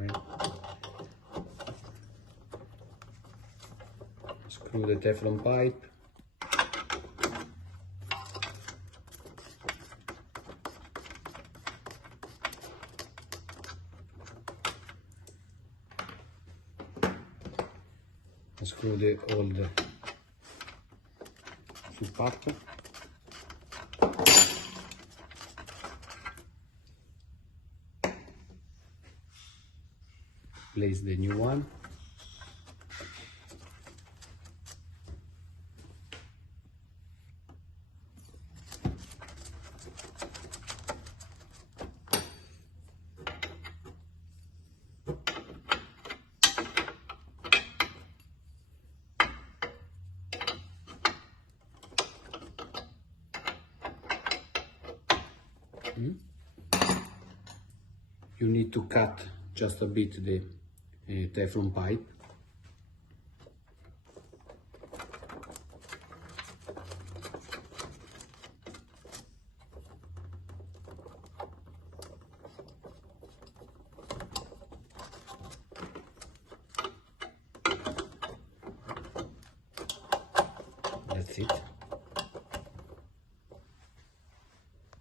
right? Screw the Teflon pipe. Screw the old flip up. Place the new one. You need to cut just a bit the Teflon pipe. That's it.